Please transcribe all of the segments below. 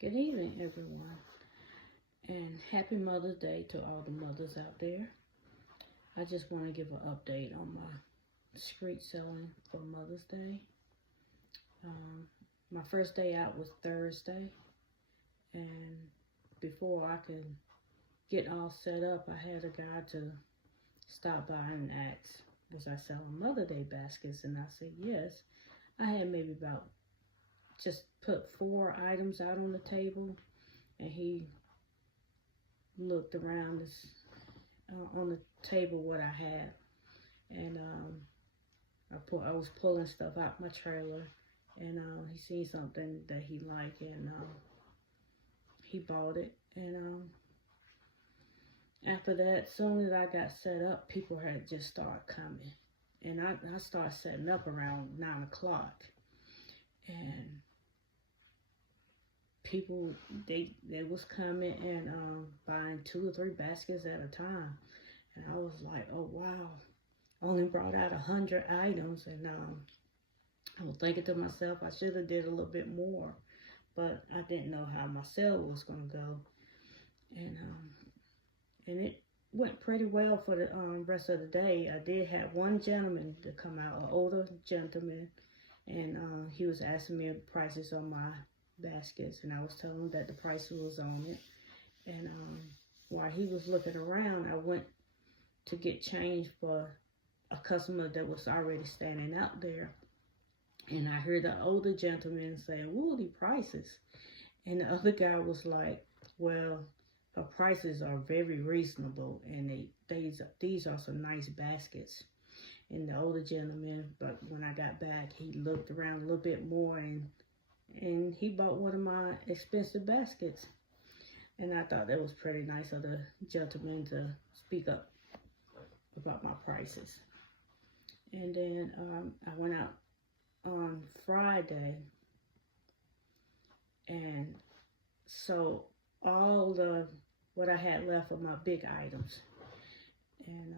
Good evening, everyone, and happy Mother's Day to all the mothers out there. I just want to give an update on my street selling for Mother's Day. Um, my first day out was Thursday, and before I could get all set up, I had a guy to stop by and ask, was I selling Mother's Day baskets? And I said yes. I had maybe about just put 4 items out on the table, and he looked around on the table what I had, and I was pulling stuff out my trailer, and he seen something that he liked, and he bought it. And after that, soon as I got set up, people had just started coming, and I started setting up around 9 o'clock, and people they was coming and buying 2 or 3 baskets at a time, and I was like, oh wow, only brought out 100 items, and I was thinking to myself, I should have did a little bit more, but I didn't know how my sale was gonna go, and it went pretty well for the rest of the day. I did have one gentleman to come out, an older gentleman, and he was asking me prices on my baskets, and I was telling him that the price was on it. And while he was looking around, I went to get change for a customer that was already standing out there, and I heard the older gentleman saying, "Woo, the prices," and the other guy was like, "Well, her prices are very reasonable, and these are some nice baskets." And the older gentleman, but when I got back, he looked around a little bit more, and he bought one of my expensive baskets. And I thought that was pretty nice of the gentleman to speak up about my prices. And then I went out on Friday, and so all the what I had left of my big items, and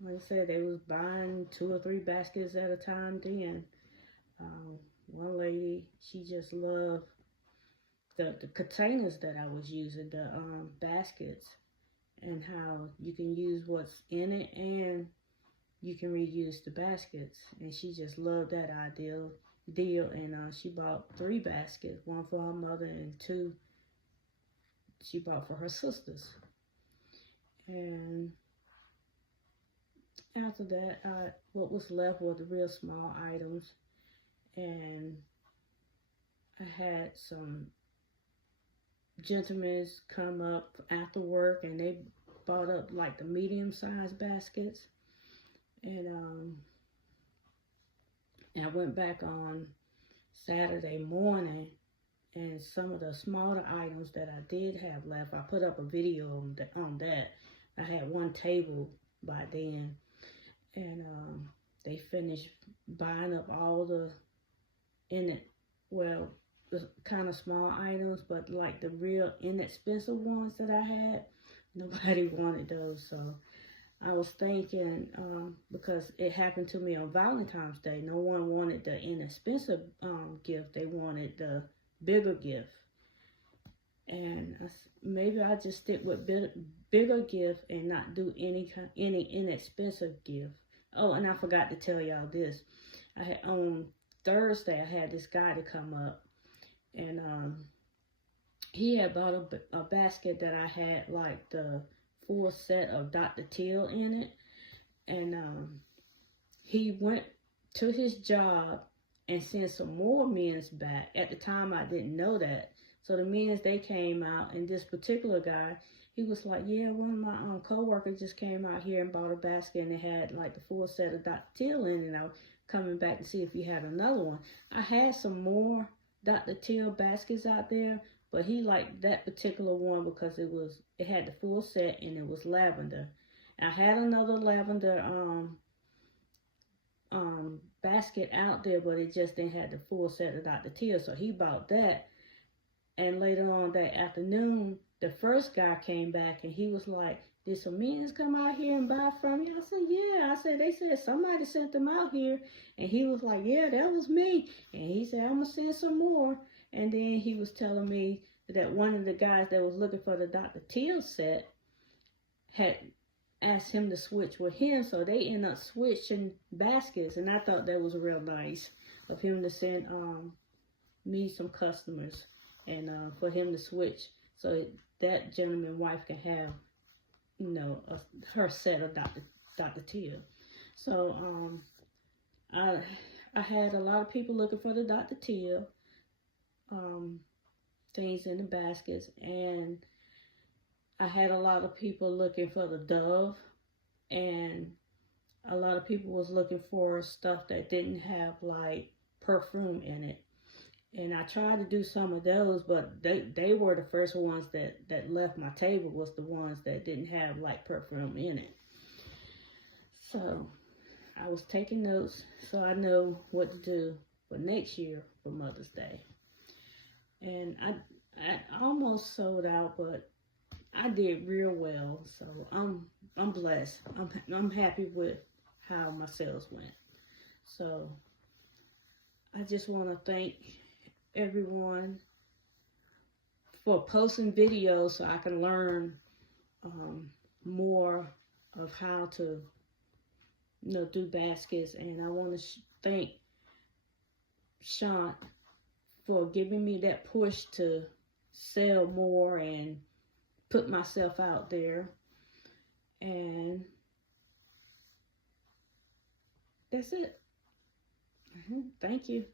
like I said, they was buying 2 or 3 baskets at a time then. One lady, she just loved the containers that I was using, the baskets, and how you can use what's in it and you can reuse the baskets. And she just loved that deal, and she bought 3 baskets, 1 for her mother and 2 she bought for her sisters. And after that, what was left were the real small items, and I had some gentlemen come up after work, and they bought up like the medium-sized baskets, and I went back on Saturday morning, and some of the smaller items that I did have left, I put up a video on that. I had 1 table by then, and they finished buying up all the the kind of small items, but like the real inexpensive ones that I had, nobody wanted those. So I was thinking, because it happened to me on Valentine's Day, no one wanted the inexpensive gift, they wanted the bigger gift. And maybe I just stick with bigger gift and not do any inexpensive gift. Oh, and I forgot to tell y'all this. I had on Thursday, I had this guy to come up, and he had bought a basket that I had like the full set of Dr. Teal in it, and he went to his job and sent some more men's back. At the time, I didn't know that. So the men's, they came out, and this particular guy, he was like, yeah, one of my co-workers just came out here and bought a basket, and it had like the full set of Dr. Teal in it, and I was coming back to see if he had another one. I had some more Dr. Teal baskets out there, but he liked that particular one because it had the full set and it was lavender. I had another lavender basket out there, but it just didn't have the full set of Dr. Teal, so he bought that. And later on that afternoon, the first guy came back and he was like, did some men come out here and buy from you? I said, yeah. I said, they said somebody sent them out here. And he was like, yeah, that was me. And he said, I'm going to send some more. And then he was telling me that one of the guys that was looking for the Dr. Teal set had asked him to switch with him, so they ended up switching baskets, and I thought that was real nice of him to send me some customers and for him to switch so that gentleman's wife can have, you know, her set of Dr. Teal. So I had a lot of people looking for the Dr. Teal things in the baskets, and I had a lot of people looking for the Dove, and a lot of people was looking for stuff that didn't have like perfume in it. And I tried to do some of those, but they were the first ones that left my table, was the ones that didn't have like perfume in it. So I was taking notes so I know what to do for next year for Mother's Day. And I almost sold out, but I did real well. So I'm blessed. I'm happy with how my sales went. So I just want to thank everyone for posting videos so I can learn more of how to, you know, do baskets. And I want to thank Sean for giving me that push to sell more and put myself out there. And that's it. Thank you.